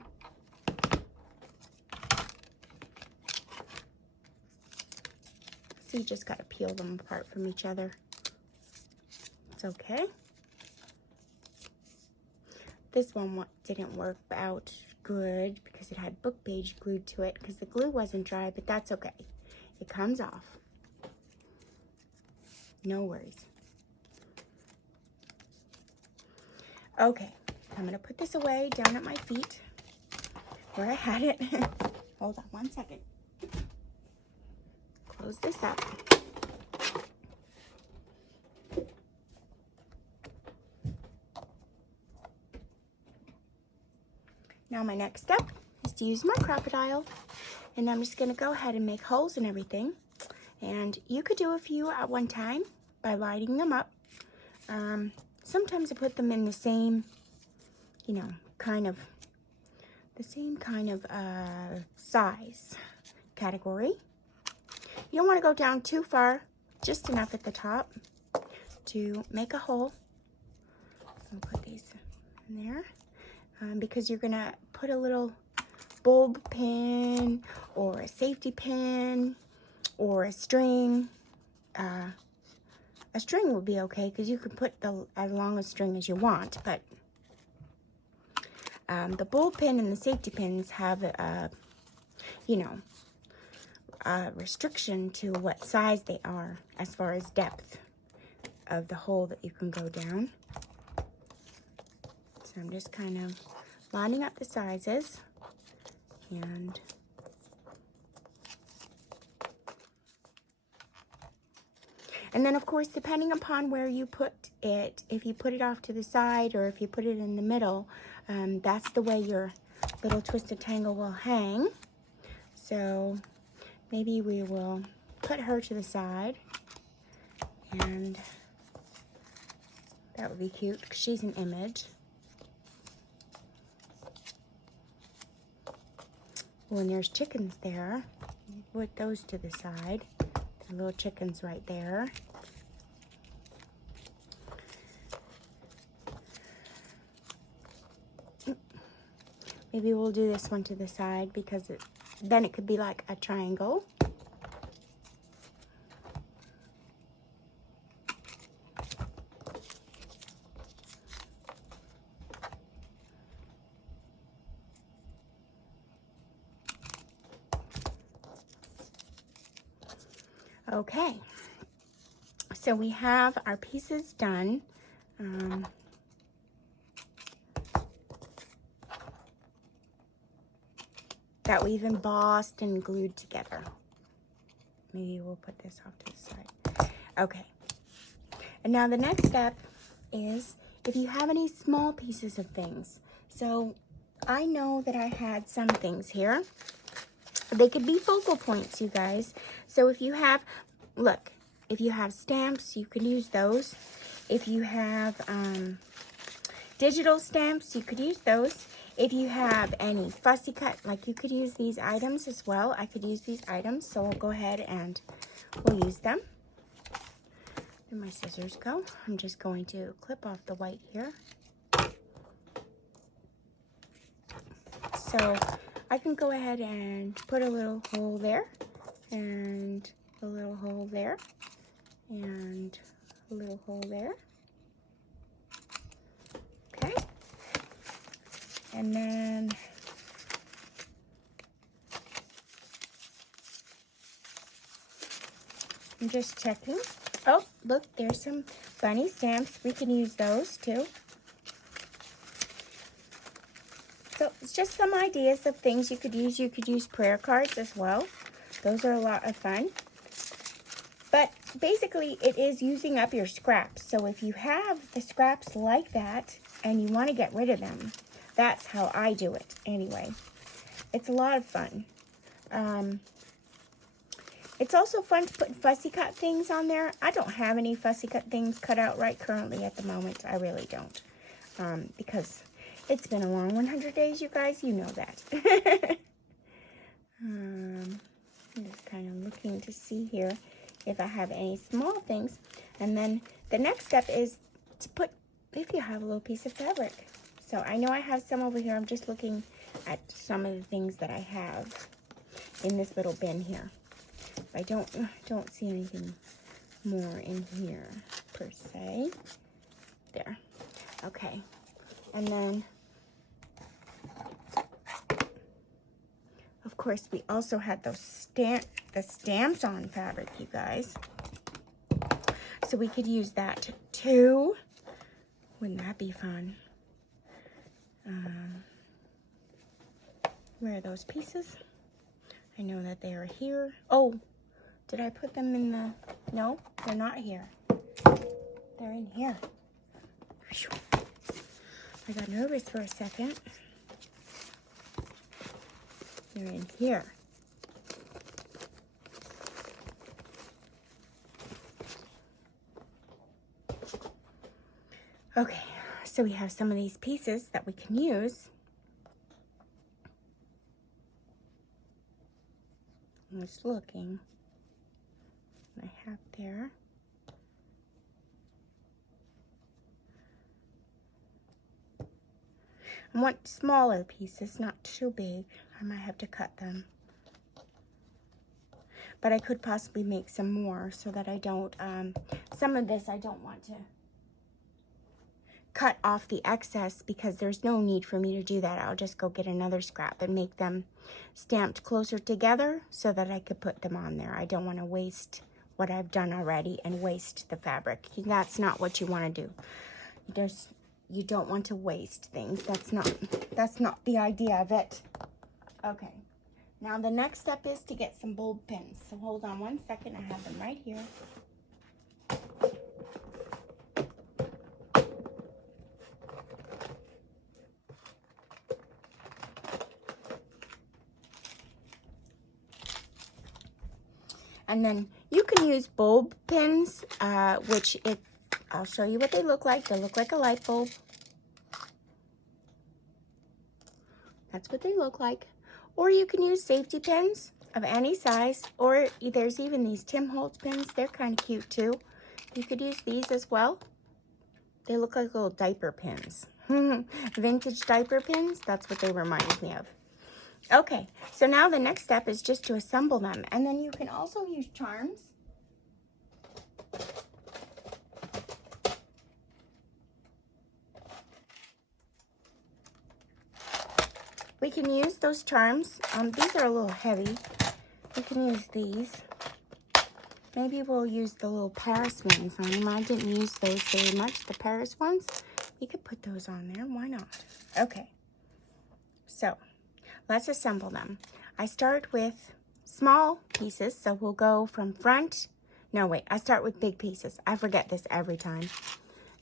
So you just got to peel them apart from each other. It's okay. This one didn't work out good because it had book page glued to it because the glue wasn't dry, but that's okay. It comes off. No worries. Okay, I'm going to put this away down at my feet where I had it. Hold on one second. Close this up. Now my next step is to use my crocodile, and I'm just going to go ahead and make holes and everything. And you could do a few at one time by lining them up. Sometimes I put them in the same, you know, size category. You don't want to go down too far, just enough at the top to make a hole. I'll put these in there. Because you're gonna put a little bulb pin or a safety pin or a string. A string would be okay because you can put as long a string as you want, but the bulb pin and the safety pins have a restriction to what size they are as far as depth of the hole that you can go down. So I'm just kind of lining up the sizes, and then of course, depending upon where you put it, if you put it off to the side or if you put it in the middle, that's the way your little twisted tangle will hang. So maybe we will put her to the side, and that would be cute because she's an image. When there's chickens there, put those to the side. The little chickens right there. Maybe we'll do this one to the side because then it could be like a triangle. Okay, so we have our pieces done. That we've embossed and glued together. Maybe we'll put this off to the side. Okay, and now the next step is if you have any small pieces of things. So I know that I had some things here. They could be focal points, you guys. So if you have look, if you have stamps, you can use those. If you have digital stamps, you could use those. If you have any fussy cut, like you could use these items as well. I could use these items, so we'll go ahead and we'll use them. There my scissors go. I'm just going to clip off the white here. So I can go ahead and put a little hole there, and a little hole there, and a little hole there. Okay. And then I'm just checking. Oh, look, there's some bunny stamps. We can use those too. So it's just some ideas of things you could use. You could use prayer cards as well. Those are a lot of fun. But basically, it is using up your scraps. So if you have the scraps like that and you want to get rid of them, that's how I do it anyway. It's a lot of fun. It's also fun to put fussy cut things on there. I don't have any fussy cut things cut out right currently at the moment. I really don't. Because it's been a long 100 days, you guys. You know that. I'm just kind of looking to see here if I have any small things. And then the next step is to put, if you have a little piece of fabric. So I know I have some over here. I'm just looking at some of the things that I have in this little bin here. I don't see anything more in here per se. There. Okay. And then, of course, we also had those the stamps on fabric, you guys. So we could use that too. Wouldn't that be fun? Where are those pieces? I know that they are here. Oh, did I put them in the... No, they're not here. They're in here. I got nervous for a second. They're in here. Okay, so we have some of these pieces that we can use. I'm just looking. I have there. I want smaller pieces, not too big. I might have to cut them. But I could possibly make some more so that I don't, some of this I don't want to cut off the excess because there's no need for me to do that. I'll just go get another scrap and make them stamped closer together so that I could put them on there. I don't want to waste what I've done already and waste the fabric. That's not what you want to do. You don't want to waste things. That's not the idea of it. Okay. Now the next step is to get some bulb pins. So hold on one second. I have them right here. And then you can use bulb pins, which I'll show you what they look like. They look like a light bulb. That's what they look like. Or you can use safety pins of any size. Or there's even these Tim Holtz pins. They're kind of cute too. You could use these as well. They look like little diaper pins. Vintage diaper pins. That's what they remind me of. Okay, so now the next step is just to assemble them. And then you can also use charms. We can use those charms. These are a little heavy. We can use these. Maybe we'll use the little Paris ones on them. I didn't use those very much, the Paris ones. You could put those on there. Why not? Okay, so let's assemble them. I start with small pieces, so we'll go from front. No, wait, I start with big pieces. I forget this every time.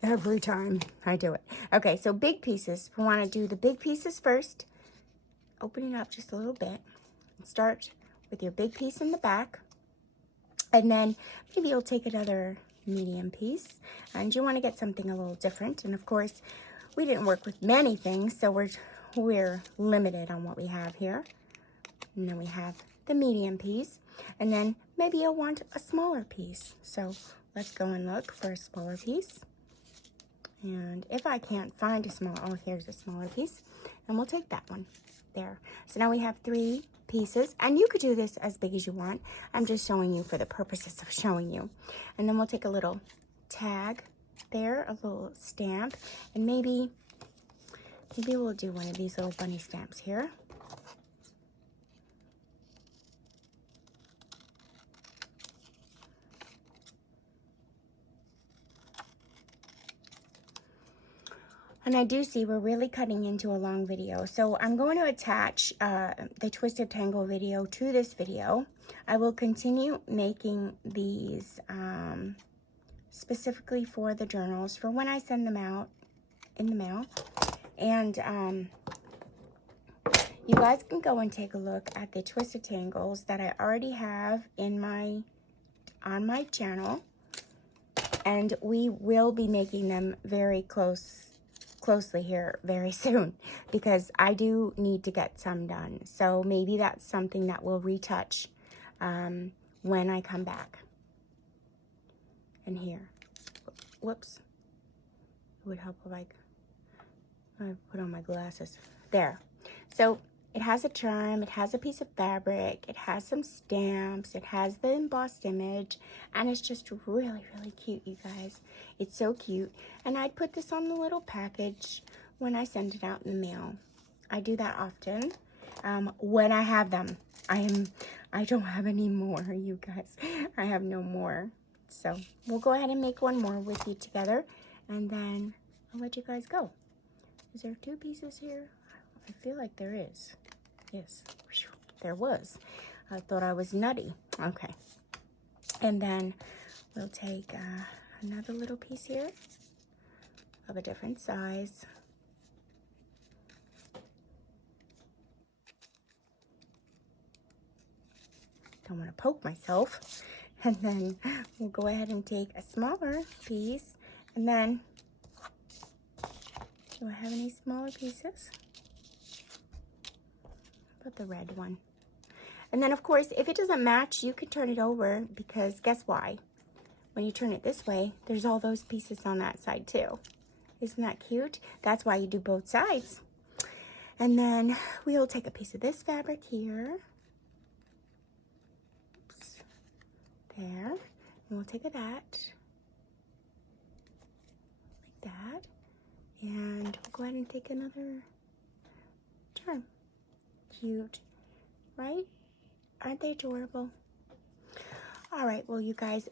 Every time I do it. Okay, so big pieces. We want to do the big pieces first. Open it up just a little bit. Start with your big piece in the back. And then maybe you'll take another medium piece, and you want to get something a little different. And of course, we didn't work with many things, so we're limited on what we have here. And then we have the medium piece, and then maybe you'll want a smaller piece. So let's go and look for a smaller piece. And if I can't find a smaller, oh, here's a smaller piece, and we'll take that one there. So now we have 3 pieces, and you could do this as big as you want. I'm just showing you for the purposes of showing you. And then we'll take a little tag there, a little stamp, and maybe we'll do one of these little bunny stamps here. And I do see we're really cutting into a long video. So I'm going to attach the Twisted Tangle video to this video. I will continue making these specifically for the journals for when I send them out in the mail. And you guys can go and take a look at the Twisted Tangles that I already have on my channel. And we will be making them very closely here very soon, because I do need to get some done. So maybe that's something that we'll retouch when I come back. And here, whoops, it would help if I put on my glasses. There. So it has a charm, it has a piece of fabric, it has some stamps, it has the embossed image, and it's just really, really cute, you guys. It's so cute. And I'd put this on the little package when I send it out in the mail. I do that often when I have them. I don't have any more, you guys. I have no more. So we'll go ahead and make one more with you together, and then I'll let you guys go. Is there 2 pieces here? I feel like there is. Yes, there was. I thought I was nutty. Okay. And then we'll take another little piece here of a different size. Don't want to poke myself. And then we'll go ahead and take a smaller piece. And then, do I have any smaller pieces? Put the red one. And then of course, if it doesn't match, you can turn it over, because guess why? When you turn it this way, there's all those pieces on that side too. Isn't that cute? That's why you do both sides. And then we'll take a piece of this fabric here. Oops. There. And we'll take that. Like that. And we'll go ahead and take another charm. Cute, right? Aren't they adorable? All right, well, you guys,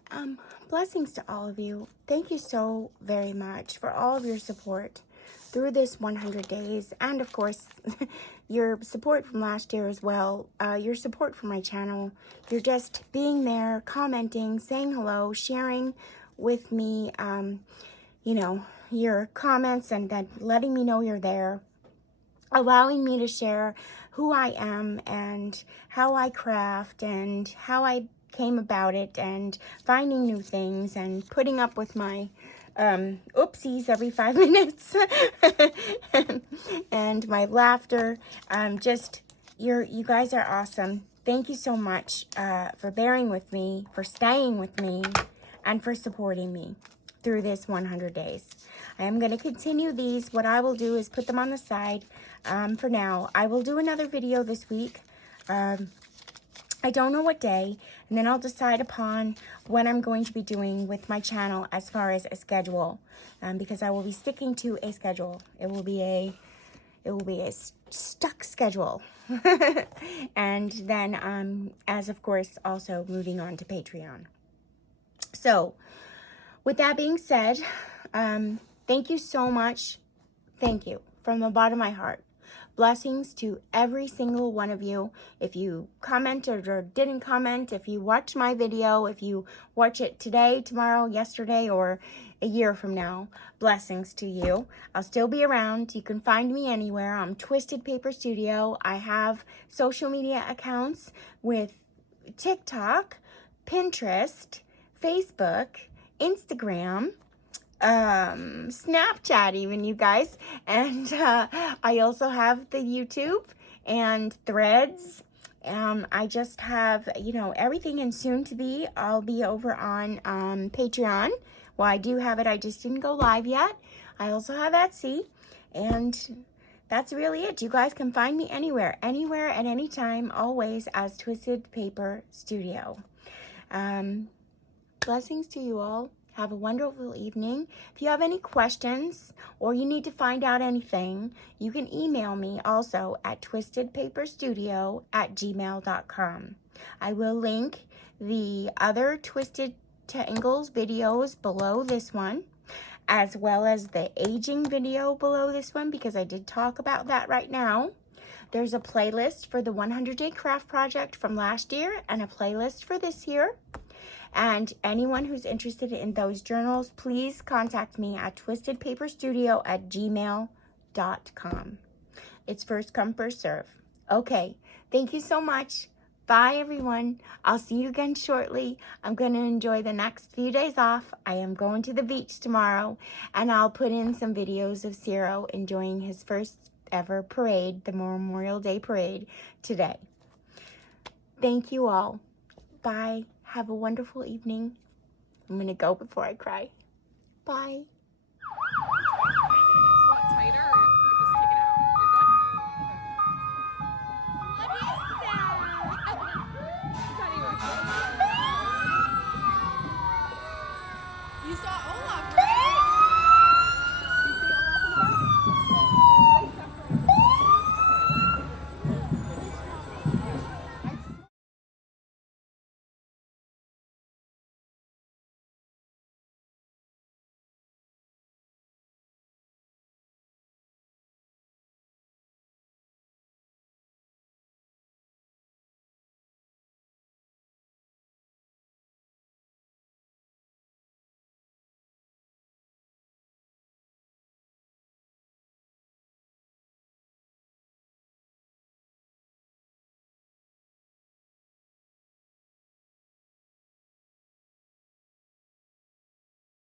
blessings to all of you. Thank you so very much for all of your support through this 100 days, and of course your support from last year as well. Your support for my channel. You're just being there, commenting, saying hello, sharing with me you know, your comments, and then letting me know you're there, allowing me to share who I am and how I craft and how I came about it, and finding new things and putting up with my oopsies every 5 minutes and my laughter. Just, you guys are awesome. Thank you so much for bearing with me, for staying with me, and for supporting me through this 100 days. I am going to continue these. What I will do is put them on the side for now. I will do another video this week. I don't know what day, and then I'll decide upon what I'm going to be doing with my channel as far as a schedule, because I will be sticking to a schedule. It will be a stuck schedule. And then as of course also moving on to Patreon. So with that being said, thank you so much. Thank you from the bottom of my heart. Blessings to every single one of you. If you commented or didn't comment, if you watch my video, if you watch it today, tomorrow, yesterday, or a year from now, blessings to you. I'll still be around. You can find me anywhere. I'm Twisted Paper Studio. I have social media accounts with TikTok, Pinterest, Facebook, Instagram, Snapchat even, you guys. And I also have the YouTube and Threads. I just have, you know, everything, and soon to be, I'll be over on Patreon. Well, I do have it. I just didn't go live yet. I also have Etsy, and that's really it. You guys can find me anywhere, at any time, always as Twisted Paper Studio. Blessings to you all. Have a wonderful evening. If you have any questions or you need to find out anything, you can email me also at twistedpaperstudio@gmail.com. I will link the other Twisted Tangles videos below this one, as well as the aging video below this one, because I did talk about that right now. There's a playlist for the 100-day craft project from last year and a playlist for this year. And anyone who's interested in those journals, please contact me at twistedpaperstudio@gmail.com. It's first come, first serve. Okay, thank you so much. Bye, everyone. I'll see you again shortly. I'm going to enjoy the next few days off. I am going to the beach tomorrow, and I'll put in some videos of Ciro enjoying his first ever parade, the Memorial Day parade, today. Thank you all. Bye. Have a wonderful evening. I'm going to go before I cry. Bye. Tighter or just take it out? You're good? Okay. What is that? Is that even